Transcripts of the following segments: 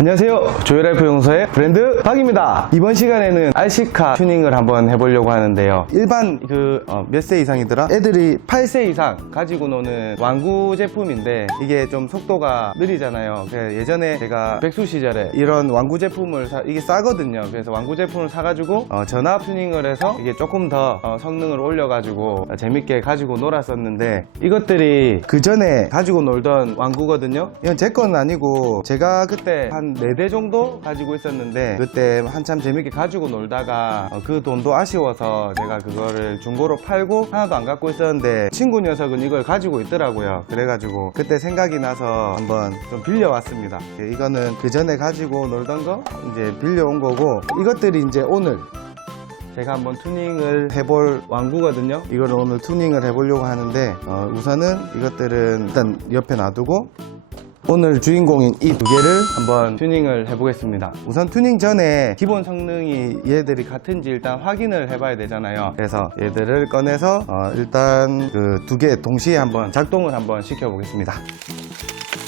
안녕하세요, 조이라이프 용서의 브랜드 박입니다. 이번 시간에는 RC카 튜닝을 한번 해보려고 하는데요. 일반 몇 세 이상이더라? 애들이 8세 이상 가지고 노는 완구 제품인데 이게 좀 속도가 느리잖아요. 예전에 제가 백수 시절에 이런 완구 제품을 이게 싸거든요. 그래서 완구 제품을 사가지고 전압 튜닝을 해서 이게 조금 더 성능을 올려가지고 재밌게 가지고 놀았었는데, 이것들이 그 전에 가지고 놀던 완구거든요. 이건 제 건 아니고 제가 그때 한 4대 정도 가지고 있었는데, 그때 한참 재밌게 가지고 놀다가 그 돈도 아쉬워서 제가 그거를 중고로 팔고 하나도 안 갖고 있었는데, 친구 녀석은 이걸 가지고 있더라고요. 그래가지고 그때 생각이 나서 한번 좀 빌려왔습니다. 이거는 그 전에 가지고 놀던 거 이제 빌려온 거고, 이것들이 이제 오늘 제가 한번 튜닝을 해볼 완구거든요. 이걸 오늘 튜닝을 해보려고 하는데, 우선은 이것들은 일단 옆에 놔두고 오늘 주인공인 이 두 개를 한번 튜닝을 해보겠습니다. 우선 튜닝 전에 기본 성능이 얘들이 같은지 일단 확인을 해봐야 되잖아요. 그래서 얘들을 꺼내서 일단 그 두 개 동시에 한번 작동을 한번 시켜보겠습니다.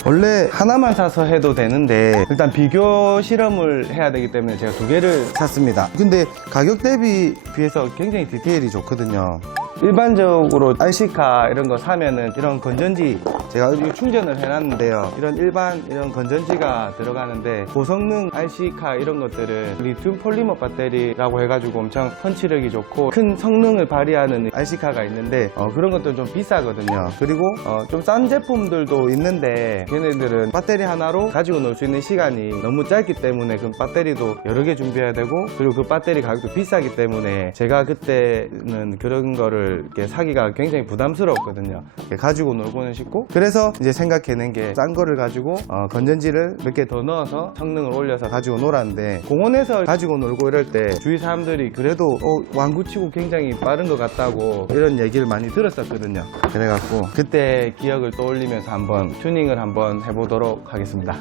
원래 하나만 사서 해도 되는데 일단 비교 실험을 해야 되기 때문에 제가 두 개를 샀습니다. 근데 가격 대비 비해서 굉장히 디테일이 좋거든요. 일반적으로 RC카 이런 거 사면은 이런 건전지, 제가 여기 충전을 해놨는데요, 이런 건전지가 들어가는데, 고성능 RC카 이런 것들은 리튬 폴리머 배터리라고 해가지고 엄청 펀치력이 좋고 큰 성능을 발휘하는 RC카가 있는데, 그런 것들은 좀 비싸거든요. 그리고 좀 싼 제품들도 있는데 걔네들은 배터리 하나로 가지고 놀 수 있는 시간이 너무 짧기 때문에 그 배터리도 여러 개 준비해야 되고, 그리고 그 배터리 가격도 비싸기 때문에 제가 그때는 그런 거를 이렇게 사기가 굉장히 부담스러웠거든요. 가지고 놀고는 싶고, 그래서 이제 생각해낸 게 싼 거를 가지고 건전지를 몇 개 더 넣어서 성능을 올려서 가지고 놀았는데, 공원에서 가지고 놀고 이럴 때 주위 사람들이 그래도 완구치고 굉장히 빠른 것 같다고 이런 얘기를 많이 들었었거든요. 그래갖고 그때 기억을 떠올리면서 한번 튜닝을 한번 해보도록 하겠습니다.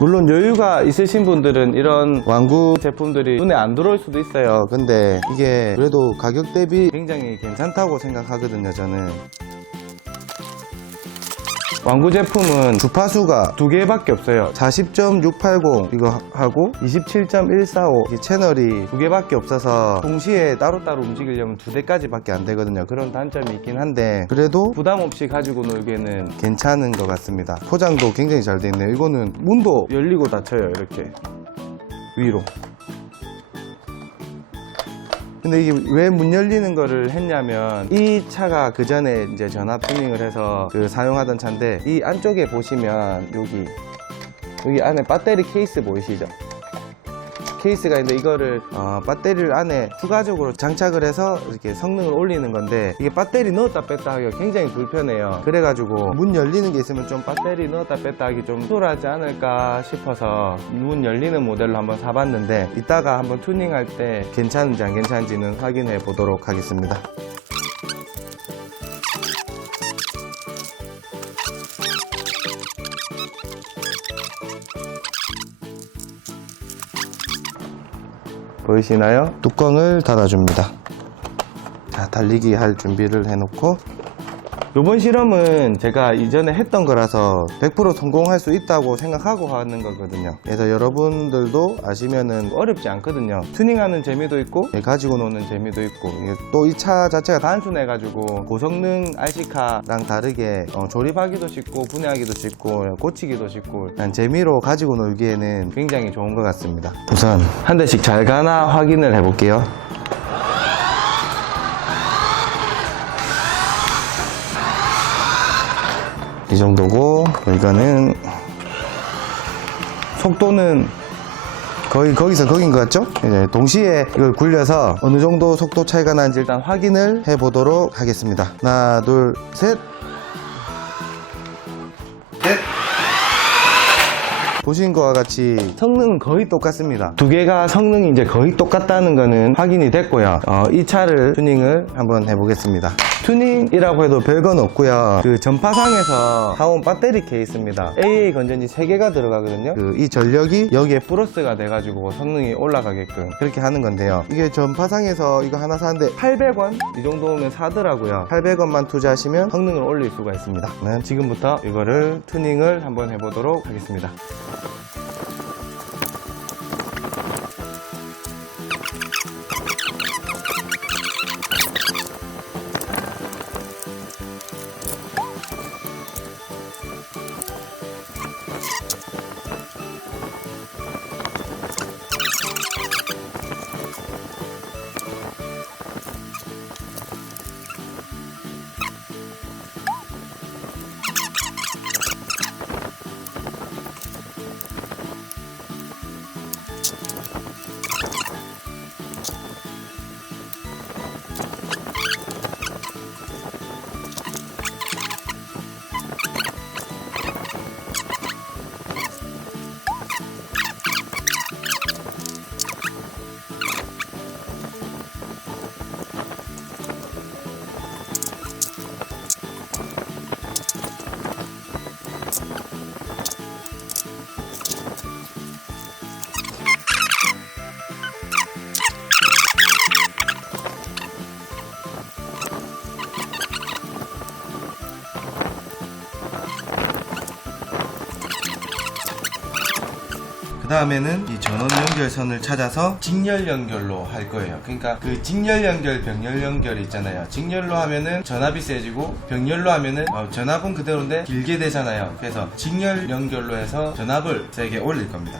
물론 여유가 있으신 분들은 이런 완구 제품들이 눈에 안 들어올 수도 있어요. 근데 이게 그래도 가격 대비 굉장히 괜찮다고 생각하거든요, 저는. 완구 제품은 주파수가 두 개밖에 없어요. 40.680 이거 하고 27.145 채널이 두 개밖에 없어서 동시에 따로따로 움직이려면 두 대까지밖에 안 되거든요. 그런 단점이 있긴 한데 그래도 부담 없이 가지고 놀기에는 괜찮은 것 같습니다. 포장도 굉장히 잘 돼 있네요. 이거는 문도 열리고 닫혀요, 이렇게 위로. 근데 이게 왜 문 열리는 거를 했냐면, 이 차가 그 전에 이제 전압 튜닝을 해서 사용하던 차인데, 이 안쪽에 보시면 여기 안에 배터리 케이스 보이시죠? 케이스가 있는데 이거를 배터리를 안에 추가적으로 장착을 해서 이렇게 성능을 올리는 건데, 이게 배터리 넣었다 뺐다 하기가 굉장히 불편해요. 그래가지고 문 열리는 게 있으면 좀 배터리 넣었다 뺐다 하기 좀 수월하지 않을까 싶어서 문 열리는 모델로 한번 사봤는데, 이따가 한번 튜닝할 때 괜찮은지 안 괜찮은지는 확인해 보도록 하겠습니다. 보이시나요? 뚜껑을 닫아줍니다. 자, 달리기 할 준비를 해놓고, 이번 실험은 제가 이전에 했던 거라서 100% 성공할 수 있다고 생각하고 하는 거거든요. 그래서 여러분들도 아시면은 어렵지 않거든요. 튜닝하는 재미도 있고 가지고 노는 재미도 있고, 또 이 차 자체가 단순해가지고 고성능 RC카랑 다르게 조립하기도 쉽고 분해하기도 쉽고 고치기도 쉽고, 그냥 재미로 가지고 놀기에는 굉장히 좋은 것 같습니다. 우선 한 대씩 잘 가나 확인을 해볼게요. 이 정도고, 이거는 속도는 거의 거기서 거긴 것 같죠? 이제 동시에 이걸 굴려서 어느 정도 속도 차이가 나는지 일단 확인을 해 보도록 하겠습니다. 하나, 둘, 셋. 넷. 보신 것과 같이 성능은 거의 똑같습니다. 두 개가 성능이 이제 거의 똑같다는 거는 확인이 됐고요. 이 차를 튜닝을 한번 해보겠습니다. 튜닝이라고 해도 별건 없고요. 그 전파상에서 사온 배터리 케이스입니다. AA 건전지 3개가 들어가거든요. 이 전력이 여기에 플러스가 돼가지고 성능이 올라가게끔 그렇게 하는 건데요. 이게 전파상에서 이거 하나 사는데 800원 이 정도면 사더라고요. 800원만 투자하시면 성능을 올릴 수가 있습니다. 지금부터 이거를 튜닝을 한번 해보도록 하겠습니다. 그 다음에는 이 전원 연결선을 찾아서 직렬 연결로 할 거예요. 그러니까 그 직렬 연결, 병렬 연결 있잖아요. 직렬로 하면은 전압이 세지고 병렬로 하면은 전압은 그대로인데 길게 되잖아요. 그래서 직렬 연결로 해서 전압을 세게 올릴 겁니다.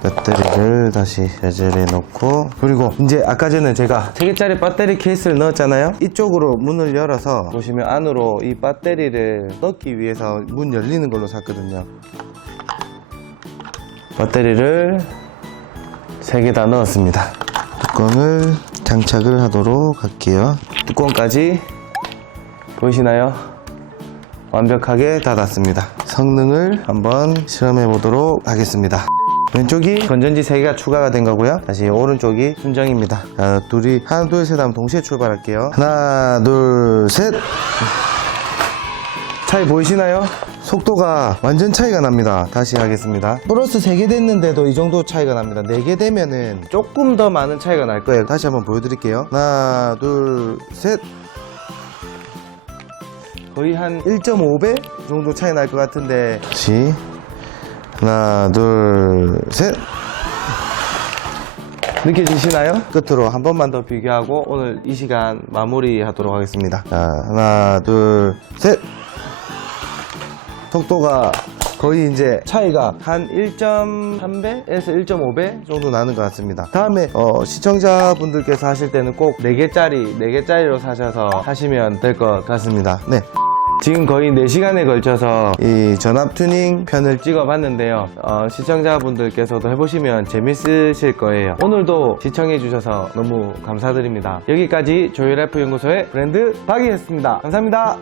배터리를 다시 배제해 놓고, 그리고 이제 아까 전에 제가 3개짜리 배터리 케이스를 넣었잖아요. 이쪽으로 문을 열어서 보시면 안으로 이 배터리를 넣기 위해서 문 열리는 걸로 샀거든요. 배터리를 3개 다 넣었습니다. 뚜껑을 장착을 하도록 할게요. 뚜껑까지 보이시나요? 완벽하게 닫았습니다. 성능을 한번 실험해 보도록 하겠습니다. 왼쪽이 건전지 3개가 추가가 된 거고요. 다시 오른쪽이 순정입니다. 자, 둘이 하나 둘 셋 하면 동시에 출발할게요. 하나 둘 셋. 차이 보이시나요? 속도가 완전 차이가 납니다. 다시 하겠습니다. 플러스 3개 됐는데도 이 정도 차이가 납니다. 4개 되면은 조금 더 많은 차이가 날 거예요. 다시 한번 보여드릴게요. 하나 둘 셋. 거의 한 1.5배 정도 차이 날 것 같은데, 다시 하나 둘 셋. 느껴지시나요? 끝으로 한 번만 더 비교하고 오늘 이 시간 마무리 하도록 하겠습니다. 자, 하나 둘 셋. 속도가 거의 이제 차이가 한 1.3배에서 1.5배 정도 나는 것 같습니다. 다음에 시청자분들께서 하실 때는 꼭 4개짜리로 사셔서 하시면 될 것 같습니다. 네. 지금 거의 4시간에 걸쳐서 이 전압 튜닝 편을 찍어 봤는데요. 시청자분들께서도 해보시면 재밌으실 거예요. 오늘도 시청해 주셔서 너무 감사드립니다. 여기까지 조이라이프 연구소의 브랜드 박이었습니다. 감사합니다.